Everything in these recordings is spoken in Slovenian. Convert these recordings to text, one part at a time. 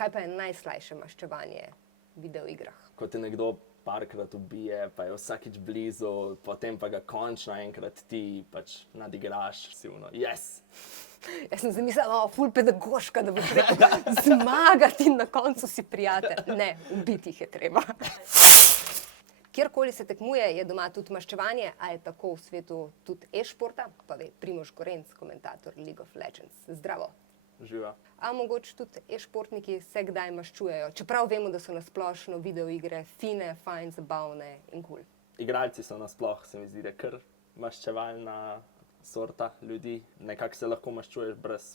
Kaj pa je najslajše maščevanje v videoigrah? Ko te nekdo parkrat ubije, pa je vsakič blizu, potem pa ga končno enkrat ti pač nadigraš, si yes! Jaz sem zamislila, ful pedagoška, da boš rekel zmagati in na koncu si prijatelj. Ne, ubiti jih je treba. Kjerkoli se tekmuje, je doma tudi maščevanje, a je tako v svetu tudi e-športa, pa ve Primož Gorenc, komentator League of Legends. Zdravo. Živa. A mogoče tudi e-športniki se kdaj maščujejo, čeprav vemo, da so nasplošno videoigre fine, fajn, zabavne in kul. Igralci so nasploh, se mi zdi, da kar maščevalna sorta ljudi. Nekako se lahko maščuješ brez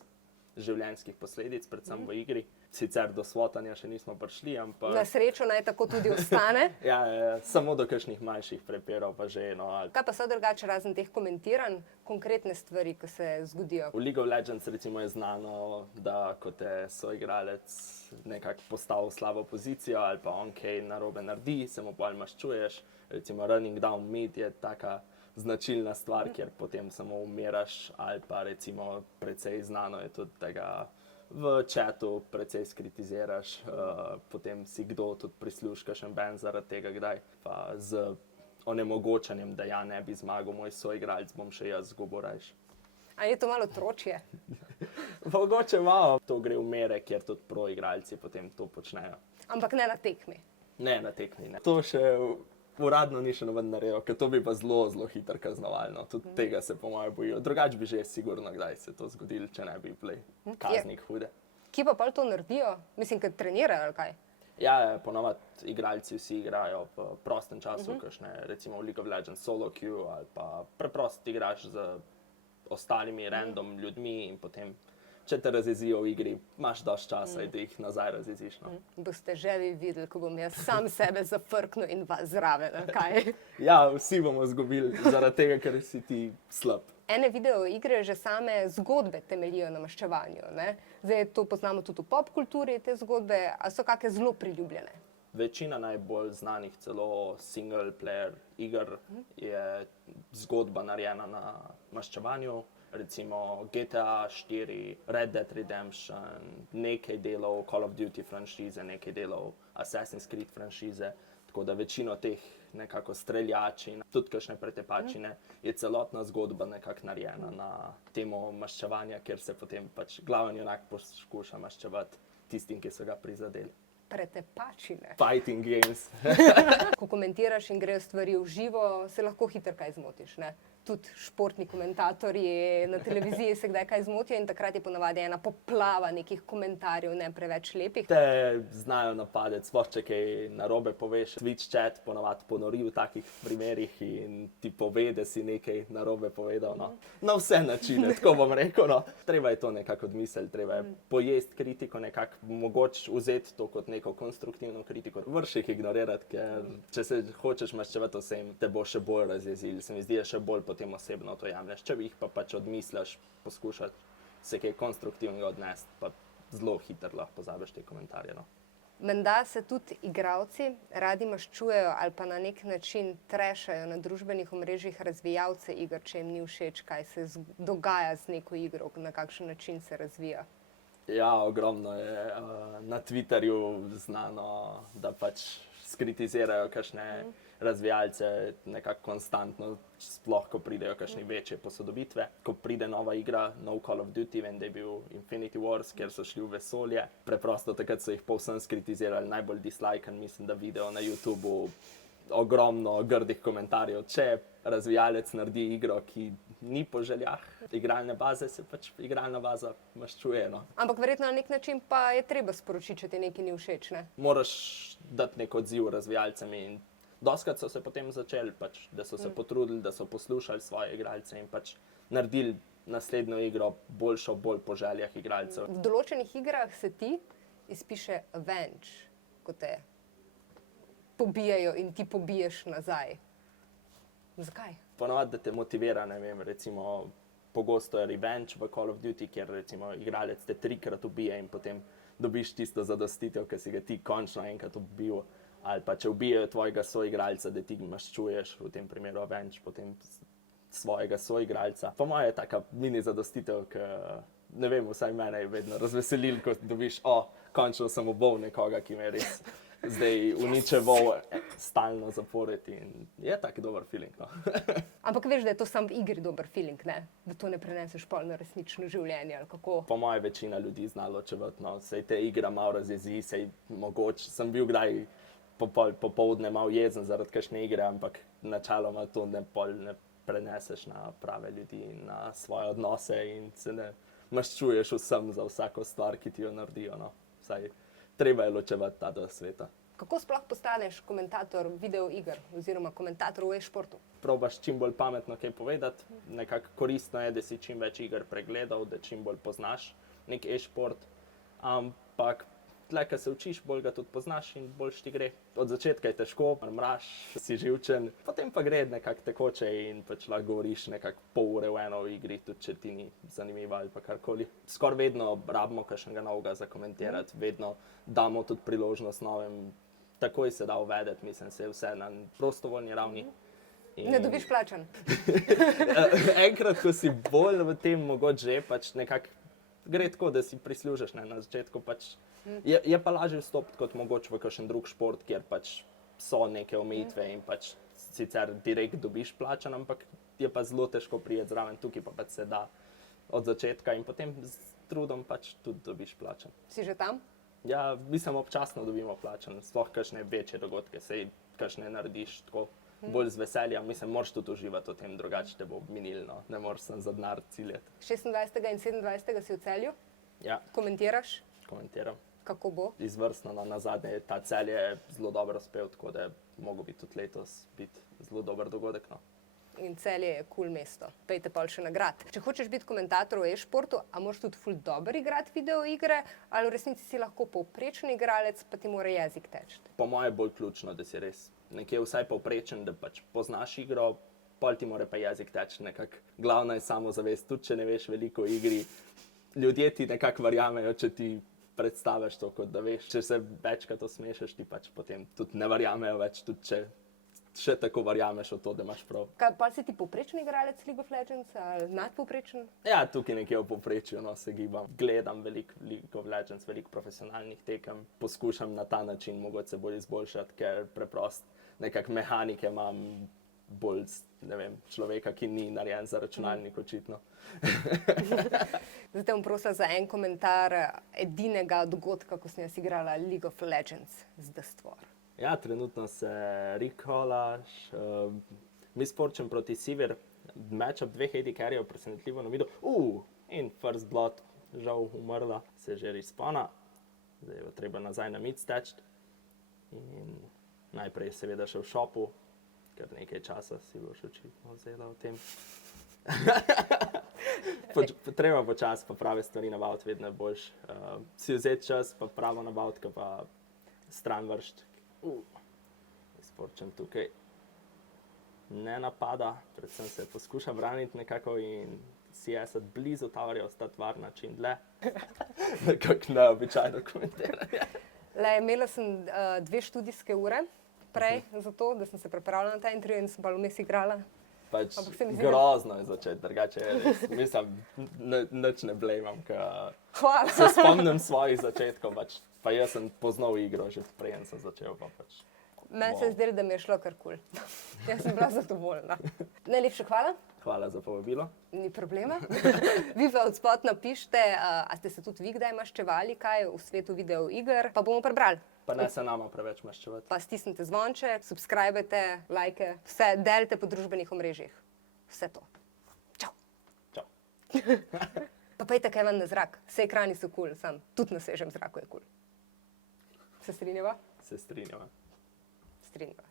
življenjskih posledic, predvsem v igri. Sicer do svotanja še nismo prišli, ampak... Na srečo naj tako tudi ostane. Ja, samo do kakšnih manjših prepirov pa že, no. Kaj pa so drugače razen teh komentiranj, konkretne stvari, ki se zgodijo? V League of Legends recimo je znano, da ko te soigralec nekako postavi v slabo pozicijo ali pa on kaj narobe naredi, se mu pol maščuješ. Recimo running down mid je taka značilna stvar, kjer potem samo umiraš, ali pa recimo precej znano je tudi, da ga v chatu precej skritiziraš, potem si kdo tudi prisluška še ben zaradi tega kdaj, pa z onemogočanjem, da ja ne bi zmagal moj soigralec, bom še jaz zgubil rajš. A je to malo otročje? Mogoče malo. To gre v mere, kjer tudi proigralci potem to počnejo. Ampak ne na tekmi? Ne na tekmi, ne. To še uradno ni še noben naredil, ker to bi pa zelo, zelo hitro kaznovalno. Tudi tega se po mojem bojijo. Drugače bi že sigurno kdaj se to zgodilo, če ne bi bili kaznik hude. Kje pa pol to naredijo? Mislim, kad trenirajo ali kaj? Ja, ponovadi igralci vsi igrajo v prostem času, kakšne recimo v League of Legends solo queue ali pa preprosto igraš z ostalimi random ljudmi in potem, če te razjezijo v igri, imaš dosti časa, da jih nazaj razjeziš. No. Boste že vi videli, ko bom jaz sam sebe zafrknil in vas zraven, kaj? Ja, vsi bomo zgubili zaradi tega, ker si ti slab. Ene videoigre že same zgodbe temeljijo na maščevanju, ne? Zdaj to poznamo tudi v popkulturi, te zgodbe, a so kakšne zelo priljubljene? Večina najbolj znanih celo single player iger je zgodba narejena na maščevanju. Recimo GTA 4, Red Dead Redemption, nekaj delov Call of Duty franšize, nekaj delov Assassin's Creed franšize. Tako da večino teh nekako streljačin, tudi kakšne pretepačine, je celotna zgodba nekako narejena na temo maščevanja, kjer se potem pač glavni junak poskuša maščevati tistim, ki so ga prizadeli. Pretepačine? Fighting games. Ko komentiraš in grejo stvari v živo, se lahko hitro kaj zmotiš, ne? Tudi športni komentatorji na televiziji se kdaj kaj zmotijo in takrat je ponavadi ena poplava nekih komentarjev, ne preveč lepih. Te znajo napadeti, sploh če kaj narobe poveš. Twitch chat ponavadi ponori v takih primerih in ti pove, da si nekaj narobe povedal. No. Na vse načine, tako bom rekel. No. Treba je to nekako odmisliti, treba je pojesti kritiko, nekako mogoče vzeti to kot neko konstruktivno kritiko. Vrš jih ignorirati, ker če se hočeš maščevati vsem, te bo še bolj razjezil. Se mi zdi, še bolj potem osebno to jemlješ. Če jih pa pač odmisliš, poskušati se kaj konstruktivnega odnesti, pa zelo hitro lahko pozabiš te komentarje. No. Menda se tudi igralci radi maščujejo ali pa na nek način trešajo na družbenih omrežjih razvijalce iger, če jim ni všeč, kaj se dogaja z neko igro, na kakšen način se razvija. Ja, ogromno je na Twitterju znano, da pač skritizirajo kakšne razvijalce nekako konstantno, sploh ko pridejo kakšne večje posodobitve. Ko pride nova igra, nov Call of Duty, vem, da je bil Infinity Wars, kjer so šli v vesolje. Preprosto takrat so jih povsem skritizirali, najbolj dislikan, mislim, da video na YouTubeu, ogromno grdih komentarjev. Če razvijalec naredi igro, ki ni po željah igralne baze, se pač igralna baza maščuje. No. Ampak verjetno na nek način pa je treba sporočiti, če ti nekaj ni všeč, ne? Moraš dati nek odziv razvijalcem in doskrat so se potem začeli, pač, da so se potrudili, da so poslušali svoje igralce in pač naredili naslednjo igro boljšo, bolj po željah igralcev. V določenih igrah se ti izpiše avenge, ko te pobijajo in ti pobiješ nazaj. Zakaj? Ponovadi, da te motivira, ne vem, recimo pogosto je revenge v Call of Duty, kjer recimo igralec te 3-krat ubije in potem dobiš tisto zadostitev, ker si ga ti končno enkrat ubil. Ali pa če ubijajo tvojega soigralca, da ti maščuješ, v tem primeru avenge, potem svojega soigralca. Po moje je taka mini zadostitev, ki, ne vem, vsaj mene je vedno razveselil, ko dobiš, končno sem obol nekoga, ki me res zdaj uničeval stalno zaporiti in je tak dober feeling, no. Ampak veš, da je to sam v igri dober feeling, ne? Da to ne preneseš pol na resnično življenje, ali kako? Po moje večina ljudi zna ločevati, no. Sej te igra malo razjezi, sej mogoče sem bil kdaj popoldne malo jezen zaradi kakšne igre, ampak načeloma to ne preneseš na prave ljudi in na svoje odnose in se ne maščuješ vsem za vsako stvar, ki ti jo naredijo, no. Vsaj treba je ločevati ta dva sveta. Kako sploh postaneš komentator video iger oziroma komentator v e-športu? Probaš čim bolj pametno kaj povedati, nekako koristno je, da si čim več iger pregledal, da čim bolj poznaš nek e-šport, ampak tle, ko se učiš, bolj ga tudi poznaš in boljš ti gre. Od začetka je težko, mraš, si živčen, potem pa gre nekako tekoče in pač lahko govoriš nekako pol ure v eno igri, tudi če ti ni zanimivo ali pa karkoli. Skoraj vedno rabimo kakšnega novega za komentirati, vedno damo tudi priložnost novim. Takoj se da uvedeti, mislim, se je vse na prostovoljni ravni. Ne dobiš plačan? Enkrat, ko si bolj v tem mogoče že, pač nekako gre tako, da si prislužiš, ne, na začetku pač. Je pa lažje vstopiti kot mogoče v kakšen drug šport, kjer pač so neke omejitve in pač sicer direkt dobiš plačan, ampak je pa zelo težko prijeti zraven, tukaj pa pač se da od začetka in potem s trudom pač tudi dobiš plačan. Si že tam? Ja, mislim, občasno dobimo plačan, sploh kakšne večje dogodke, sej kakšne narediš tako bolj z veseljem, mislim, moraš tudi uživati v tem, drugače te bo minilno, ne moraš sem za denar ciljati. 26. in 27. si v Celju? Ja. Komentiraš? Komentiram. Kako bo? Izvrstno, na zadnje ta Celje je zelo dobro uspel, tako da je mogel biti tudi letos biti zelo dober dogodek, no. In Celje je cool mesto. Pejte pol še nagrad. Če hočeš biti komentator v e-športu, a moraš tudi ful dobro igrati videoigre, ali v resnici si lahko povprečen igralec, pa ti mora jezik teči? Po moje je bolj ključno, da si res nekje vsaj povprečen, da pač poznaš igro, pol ti mora pa jezik teči nekako. Glavna je samozavest, tudi če ne veš veliko o igri, ljudje ti nekako verjamejo, če ti predstaviš to, kot da veš. Če se večkrat osmešeš, ti pač potem tudi ne verjamejo več, tudi če še tako verjameš v to, da imaš prav. Kaj, pa si ti povprečen igralec League of Legends ali nadpovprečen? Ja, tukaj nekje v povprečju, no, se gibam. Gledam veliko League of Legends, veliko profesionalnih tekem. Poskušam na ta način mogoče se bolj izboljšati, ker preprosto nekako mehanike imam bolj, ne vem, človeka, ki ni narejen za računalnik, očitno. Zdaj te bom prosila za en komentar edinega dogodka, ko sem jaz igrala League of Legends z dstvor. Ja, trenutno se recalaš. Mi sporčem proti Sivir, matchup dveh AD carryjev presenetljivo na vidu. In First Blood, žal umrla, se že respawna. Zdaj je treba nazaj na mid steči. In najprej seveda še v shopu, ker nekaj časa si boš očitno vzela v tem. Treba počasi pa prave stvari nabaviti, vedno je boljš. Si vzeti čas, pa pravo nabaviti, pa stran vršiti. Sporčem tukaj ne napada, predvsem se poskuša braniti nekako in CS-at blizu towerja, ostati varna čim dlje. Nekako neobičajno komentiranje. Imela sem 2 študijske ure prej za to, da sem se pripravila na ta intervju in sem pa vmes igrala. Pač grozno je začeti, drugače je res. Mislim, nič ne blejmam, ker se spomnim svojih začetkov, pa jaz sem poznal igro že prej sem začel, pa pač. Meni se je zdelo, da mi je šlo kar kul. Jaz sem bila zadovoljna. Najlepša hvala. Hvala za povabilo. Ni problema. Vi pa od spod napišite, a ste se tudi vi kdaj maščevali kaj v svetu videoiger, pa bomo prebrali. Pa ne se nama preveč maščevati. Pa stisnite zvonče, subscribajte, lajke, vse delite po družbenih omrežjih. Vse to. Čau. Čau. Pa pejte kaj ven na zrak. Vse ekrani so kul, sam tudi na svežem zraku je kul. Se strinjava? Se strinjava. Strinjava.